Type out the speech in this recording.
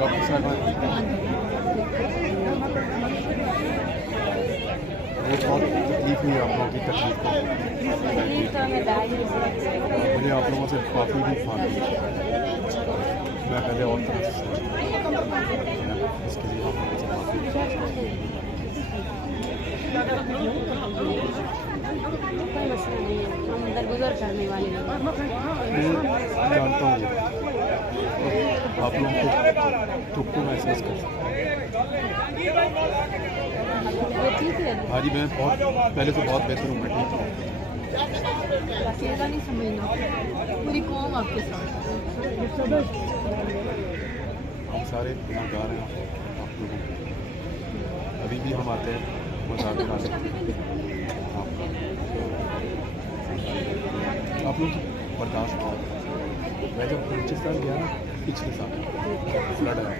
Doctor साहब वो बहुत तकलीफ हुई आप लोगों की तकलीफ को। मुझे आप लोगों से काफ़ी भी फान मैं पहले और तरह से इसके लिए आप लोगों से काफ़ी दरगुजर करने वाले लोग जानता हूँ आप लोगों को चुप को महसूस कर सकता वो ठीक है। हाँ जी मैं बहुत पहले से बहुत बेहतर हूँ मैं ठीक हूँ। अकेला नहीं समझना, पूरी कौम आपके साथ। हम सारे गुनहगार हैं आप लोगों के। अभी भी हम आते हैं मजाक उड़ाने आप लोग बर्दाश्त करो। मैं जब पिछले साल गया पिछले साल फ्लड आया